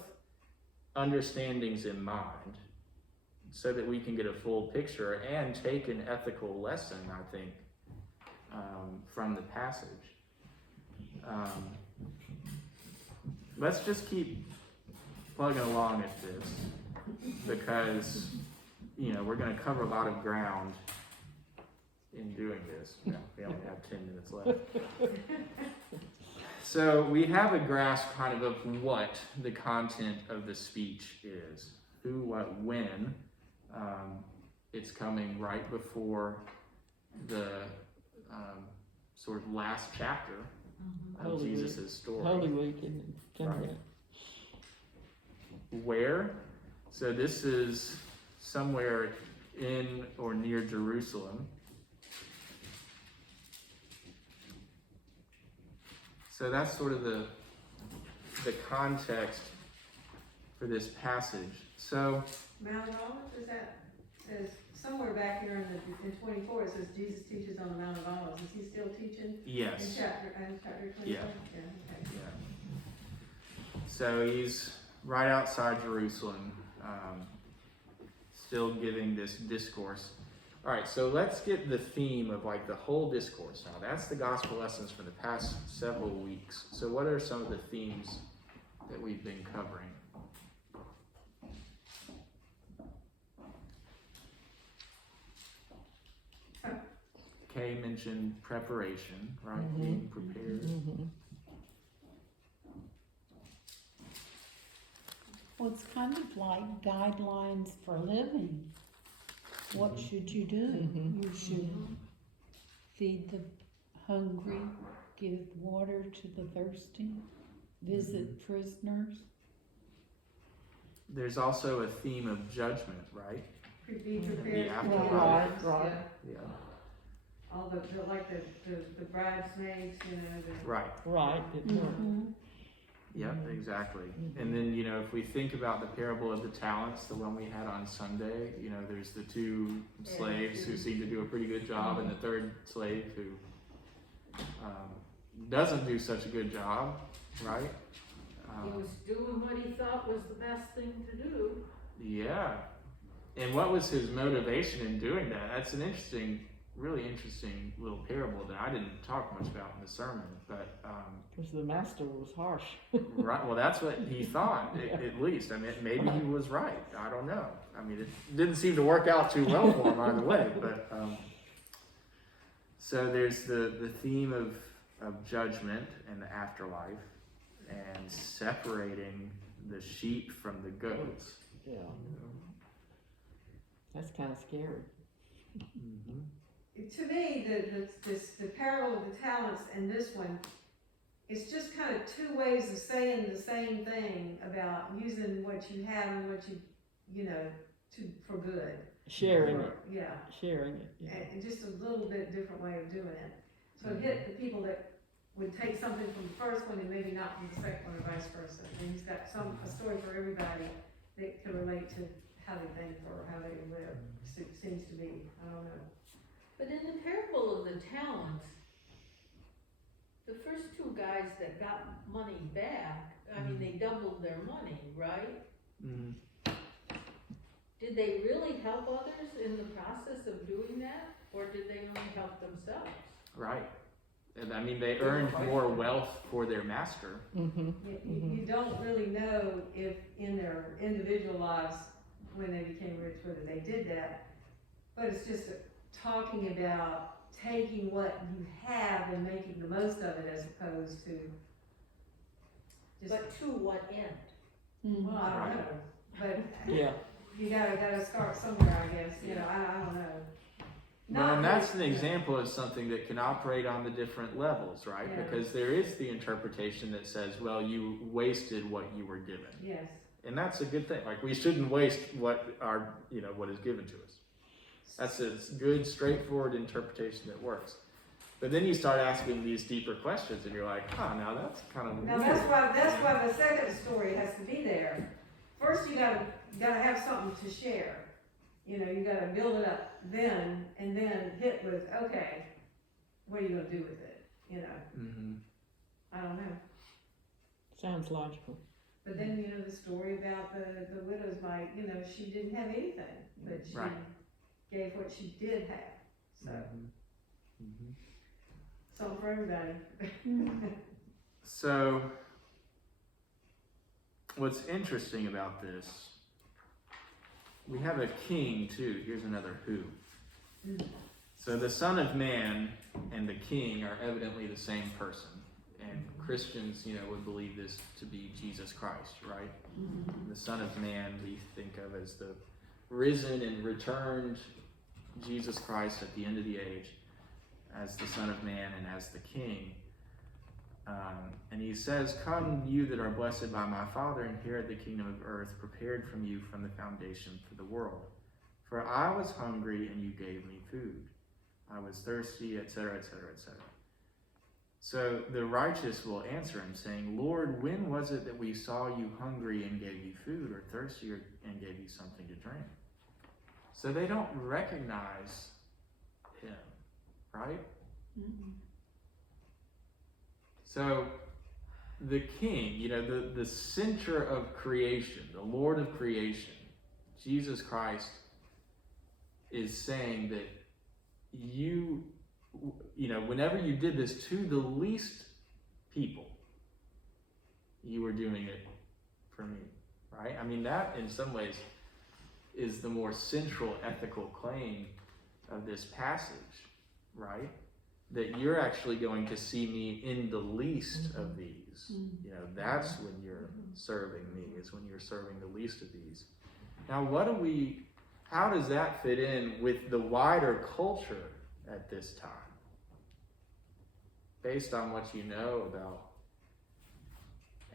understandings in mind so that we can get a full picture and take an ethical lesson, I think, from the passage. Let's just keep plugging along at this because, you know, we're going to cover a lot of ground in doing this. You know, we only have 10 minutes left. So we have a grasp kind of what the content of the speech is. Who, what, when. It's coming right before the sort of last chapter of Holy Jesus' Week. story. Holy Week and coming Right. up. Where? So this is somewhere in or near Jerusalem. So that's sort of the context for this passage. So Mount Olive, is that, is somewhere back here in 24, it says Jesus teaches on the Mount of Olives. Is he still teaching? Yes. In chapter 24? Yeah. Okay. Yeah. So he's right outside Jerusalem, still giving this discourse. All right, so let's get the theme of like the whole discourse now. That's the gospel lessons for the past several weeks. So what are some of the themes that we've been covering? Kay mentioned preparation, right? Mhm. Being prepared. Mhm. Well, it's kind of like guidelines for living. What should you do? Mhm. You should feed the hungry, give water to the thirsty, visit prisoners. There's also a theme of judgment, right? Be prepared for The the afterlife. others, Right. yeah. Yeah. All the bridesmaids, you know, Right. Right, it worked. Mhm. Yep, exactly. And then, you know, if we think about the parable of the talents, the one we had on Sunday, you know, there's the two slaves who seem to do a pretty good job, and the third slave who doesn't do such a good job, right? He was doing what he thought was the best thing to do. Yeah. And what was his motivation in doing that? That's an interesting, really interesting little parable that I didn't talk much about in the sermon, but Because the master was harsh. right. Well, that's what he thought, at least. I mean, maybe he was right. I don't know. I mean, it didn't seem to work out too well for him either way. But so there's the theme of judgment and the afterlife, and separating the sheep from the goats. Yeah. That's kind of scary. Mm-hmm. to me, the parable of the talents and this one, it's just kind of two ways of saying the same thing about using what you have and what you know, for good. Sharing it. Yeah. Sharing it. Yeah. And just a little bit different way of doing it. So it hit the people that would take something from the first one and maybe not from the second one, or vice versa. And he's got a story for everybody that can relate to how they think or how they live. It seems to be. I don't know. But in the parable of the talents, the first two guys that got money back, I mean, they doubled their money, right? Mm-hmm. Did they really help others in the process of doing that, or did they only help themselves? Right. And I mean, they earned more wealth for their master. Mm-hmm. You don't really know if in their individual lives, when they became rich, whether they did that. But it's just talking about taking what you have and making the most of it, as opposed to just, But to what end? Mhm. well, I don't know. But Yeah. you gotta start somewhere, I guess. You know, I don't know. Well, and that's an example of something that can operate on the different levels, right? Yeah. Because there is the interpretation that says, well, you wasted what you were given. Yes. And that's a good thing. Like, we shouldn't waste what what is given to us. That's a good, straightforward interpretation that works. But then you start asking these deeper questions, and you're like, now that's kind of Now weird. that's why the second story has to be there. First, you gotta have something to share. You know, you gotta build it up, and then hit with, okay, what are you gonna do with it? You know, Mm-hmm. I don't know. Sounds logical. But then, you know, the story about the widow's mite, you know, she didn't have anything, but she Right. gave what she did have. So, Mm-hmm. something for everybody. So, what's interesting about this, we have a king too. Here's another who. So the Son of Man and the King are evidently the same person. And Christians, would believe this to be Jesus Christ, right? The Son of Man we think of as the risen and returned Jesus Christ at the end of the age, as the Son of Man and as the King. And he says, "Come, you that are blessed by my Father, inherit the kingdom of earth, prepared from you from the foundation for the world. For I was hungry, and you gave me food. I was thirsty," etc., etc., etc. So the righteous will answer him, saying, "Lord, when was it that we saw you hungry and gave you food, or thirsty and gave you something to drink?" So they don't recognize him, right? Mm-mm. So the king, the center of creation, the Lord of creation, Jesus Christ, is saying that whenever you did this to the least people, you were doing it for me, right? I mean, that in some ways is the more central ethical claim of this passage, right? That you're actually going to see me in the least of these. That's when you're serving me, is when you're serving the least of these. Now, how does that fit in with the wider culture at this time? Based on what you know about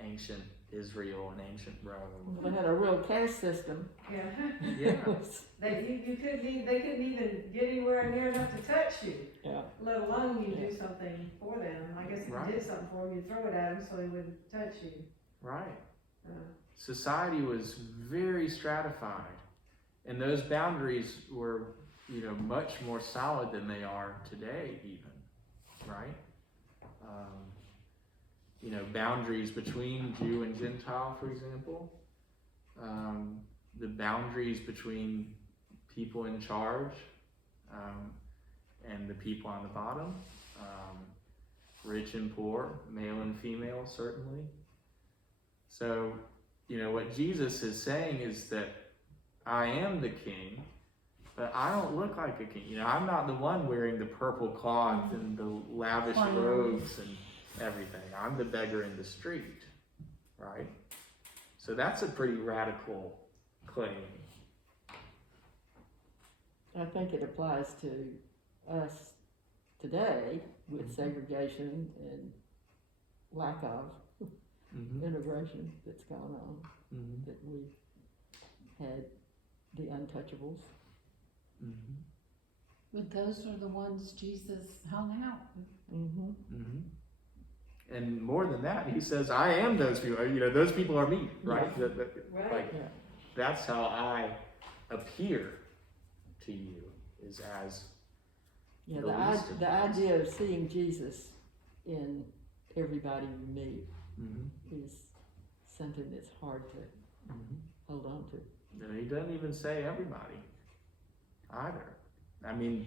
ancient Israel and ancient Rome. They had a real caste system. Yeah. Yeah. They couldn't even get anywhere near enough to touch you. Yeah. Let alone you do something for them. I guess if Right. you did something for them, you'd throw it at them so they wouldn't touch you. Right. Society was very stratified, and those boundaries were, much more solid than they are today, even, right? Boundaries between Jew and Gentile, for example. The boundaries between people in charge and the people on the bottom. Rich and poor, male and female, certainly. So, what Jesus is saying is that I am the king, but I don't look like a king. I'm not the one wearing the purple cloth and the lavish robes and everything. I'm the beggar in the street, right? So that's a pretty radical claim. I think it applies to us today with segregation and lack of integration that's gone on. That we had the Untouchables. But those are the ones Jesus hung out with. And more than that, he says, I am those people. Those people are me, right? Yeah. Right. Like, Yeah. that's how I appear to you, is as Yeah, the the least of the these. idea of seeing Jesus in everybody you meet is something that's hard to hold on to. And he doesn't even say everybody either. I mean,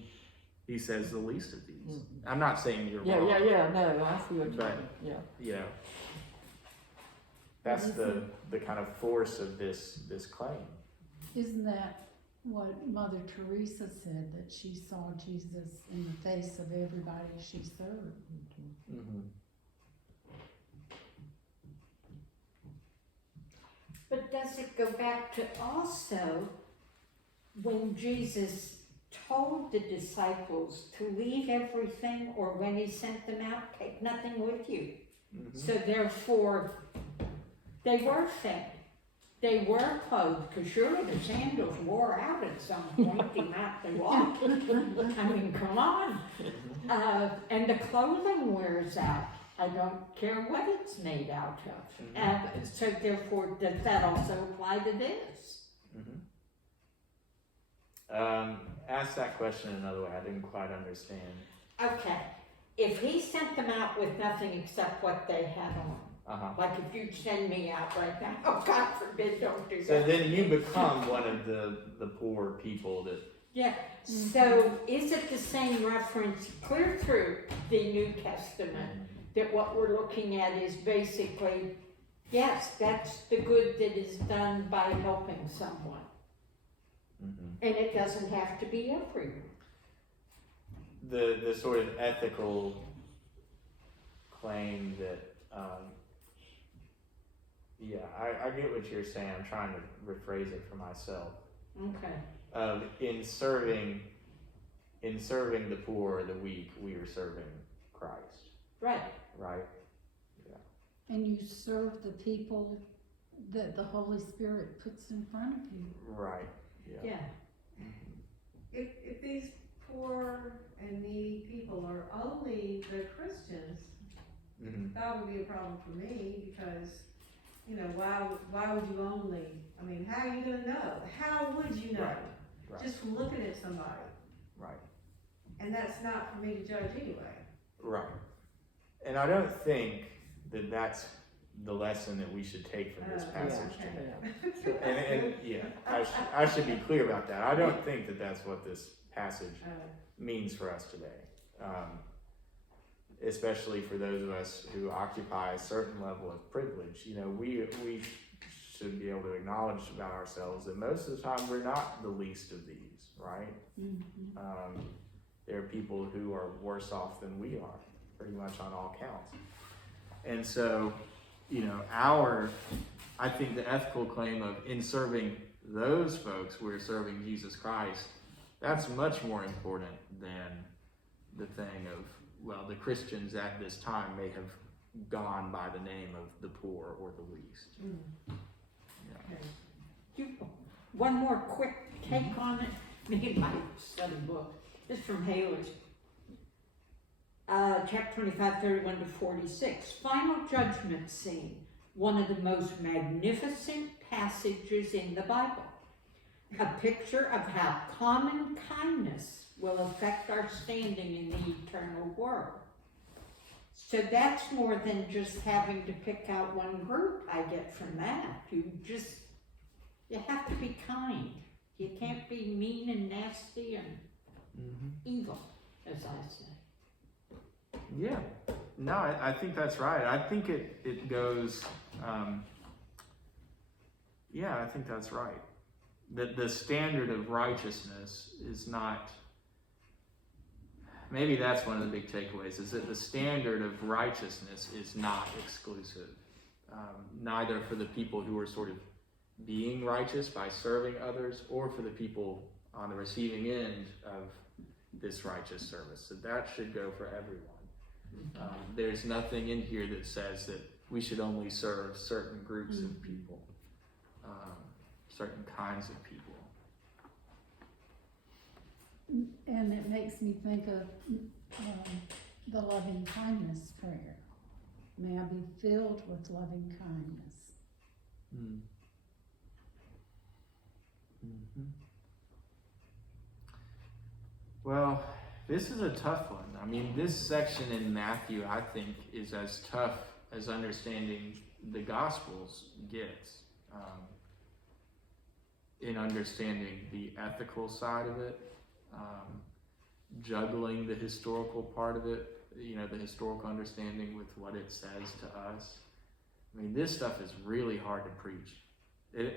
he says the least of these. I'm not saying you're wrong. Yeah, no, I see what you're But- saying, yeah. That's the kind of force of this claim. Isn't that what Mother Teresa said, that she saw Jesus in the face of everybody she served? But does it go back to also when Jesus told the disciples to leave everything, or when he sent them out, take nothing with you? So therefore, they were fed. They were clothed, because surely the sandals wore out at some point, the amount they walked. I mean, come on. And the clothing wears out. I don't care what it's made out of. So therefore, does that also apply to this? Ask that question another way. I didn't quite understand. Okay, if he sent them out with nothing except what they had on, like if you send me out right now, oh God forbid, don't do that. So then you become one of the poor people that. Yeah, so is it the same reference clear through the New Testament that what we're looking at is basically, yes, that's the good that is done by helping someone. And it doesn't have to be everyone. The sort of ethical claim that, I get what you're saying. I'm trying to rephrase it for myself. Okay. In serving the poor or the weak, we are serving Christ. Right. Right? And you serve the people that the Holy Spirit puts in front of you. Right. Yeah. If these poor and needy people are only the Christians, that would be a problem for me, because, why would you only, how are you gonna know? How would you know? Right. Right. just from looking at somebody. Right. And that's not for me to judge anyway. Right. And I don't think that that's the lesson that we should take from this passage. And yeah, I should be clear about that. I don't think that that's what this passage means for us today. Especially for those of us who occupy a certain level of privilege. You know, we should be able to acknowledge about ourselves that most of the time we're not the least of these, right? Mm-hmm. There are people who are worse off than we are, pretty much on all counts. And so, you know, I think the ethical claim of in serving those folks, we're serving Jesus Christ, that's much more important than the thing of, well, the Christians at this time may have gone by the name of the poor or the least. Yeah. One more quick take on it. Me and my study book. This is from Haler's. Chapter 25, 31 to 46. Final judgment scene. One of the most magnificent passages in the Bible. A picture of how common kindness will affect our standing in the eternal world. So that's more than just having to pick out one group I get from that. You have to be kind. You can't be mean and nasty and evil, as I say. Yeah, no, I think that's right. I think it goes, yeah, I think that's right. That the standard of righteousness is not, maybe that's one of the big takeaways, is that the standard of righteousness is not exclusive. Neither for the people who are sort of being righteous by serving others, or for the people on the receiving end of this righteous service. So that should go for everyone. There's nothing in here that says that we should only serve certain groups of people, certain kinds of people. And it makes me think of the loving kindness prayer. May I be filled with loving kindness. Well, this is a tough one. I mean, this section in Matthew, I think, is as tough as understanding the Gospels gets. In understanding the ethical side of it, juggling the historical part of it, you know, the historical understanding with what it says to us. I mean, this stuff is really hard to preach.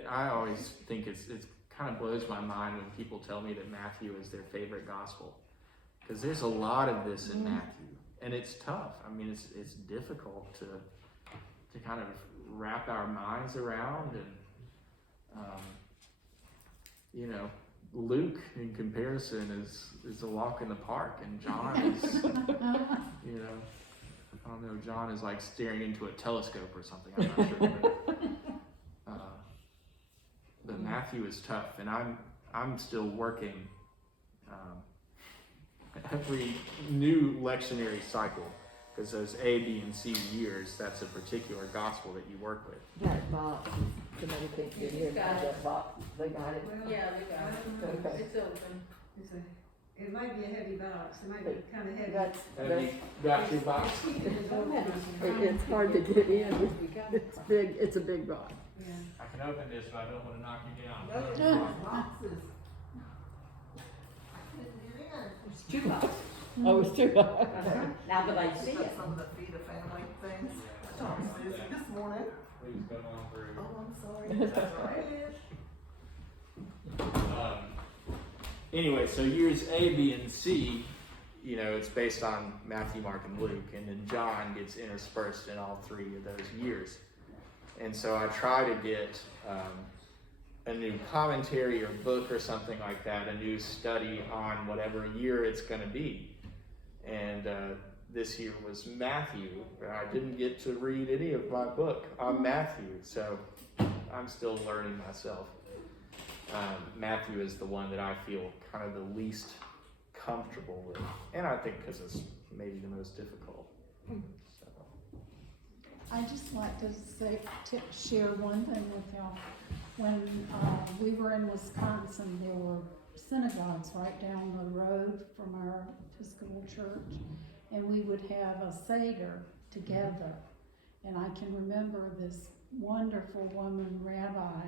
I always think it kind of blows my mind when people tell me that Matthew is their favorite gospel, because there's a lot of this in Matthew, and it's tough. I mean, it's difficult to kind of wrap our minds around, and you know, Luke in comparison is a walk in the park, and John is, you know, I don't know, John is like staring into a telescope or something. I'm not sure. But Matthew is tough, and I'm still working every new lectionary cycle, because those A, B, and C years, that's a particular gospel that you work with. That box, somebody can't get in that box, they got it. Yeah, we got it. Okay. It's open. It might be a heavy box, it might be kind of heavy. Have you got your box? It's hard to get in, it's big, it's a big box. Yeah. I can open this, but I don't want to knock you down. Boxes. It's 2 bucks. Oh, it's too hard. Now that I see it. Some of the feed a family things. I talked to Susie this morning. Please come on through. Oh, I'm sorry. That's right. Anyway, so years A, B, and C, you know, it's based on Matthew, Mark, and Luke, and then John gets interspersed in all 3 of those years. And so I try to get a new commentary or book or something like that, a new study on whatever year it's going to be. And this year was Matthew, but I didn't get to read any of my book on Matthew, so I'm still learning myself. Matthew is the one that I feel kind of the least comfortable with, and I think because it's maybe the most difficult. So. I just like to share one thing with y'all. When we were in Wisconsin, there were synagogues right down the road from our Episcopal church, and we would have a Seder together. And I can remember this wonderful woman, rabbi,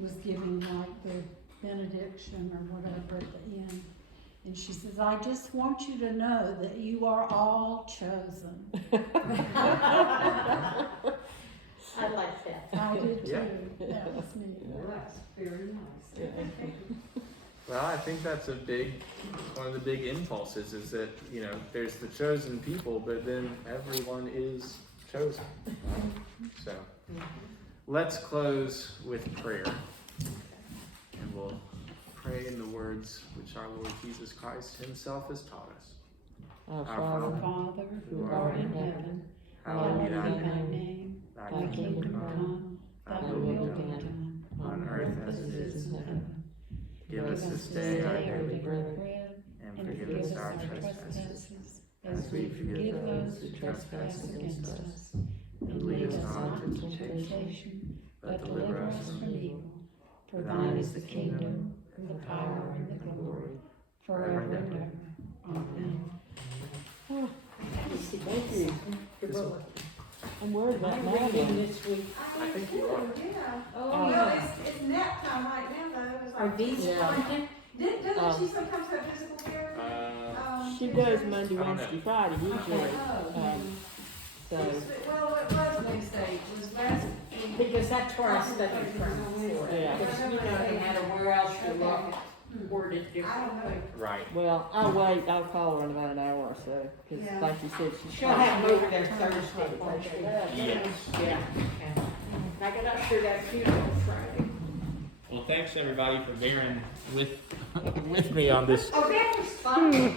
was giving like the benediction or whatever at the end. And she says, I just want you to know that you are all chosen. I like that. I did too. Yeah. That was neat. Well, that's very nice. Well, I think that's one of the big impulses is that, you know, there's the chosen people, but then everyone is chosen. Right? So, let's close with prayer. And we'll pray in the words which our Lord Jesus Christ himself has taught us. Our Our Father, Father, who art in heaven, Hallowed be thy thy name. name. Thy Thy kingdom kingdom come. come. Thy Thy will will be be done. on earth as it is in heaven. Give us this day our daily bread, and forgive us our trespasses, as we forgive those who trespass against us. And lead us not into temptation, but deliver us from evil. For thine is the kingdom, and the power, and the glory, forever and ever. Amen. thank you. You're welcome. I'm worried about I'm Madeline. reading this week. I think you are. Yeah. Oh, Well, yeah. it's nap time right now though. It's Are like, these Yeah. fun? doesn't she sometimes have physical therapy? She does Tuesdays? Monday, I don't Wednesday, Friday usually. Oh, So, well, it was Wednesday, it was last week. Because that's where I studied from. Yeah. Because, you know, no matter where else you look, worded I don't know. differently. Right. well, I'll wait. I'll call her in about an hour or so. Because, Yeah. like you said, She'll have them over there Thursday, won't she? Yes. Yeah. I got up for that funeral Friday. Well, thanks everybody for bearing with me on this Oh, that was fun.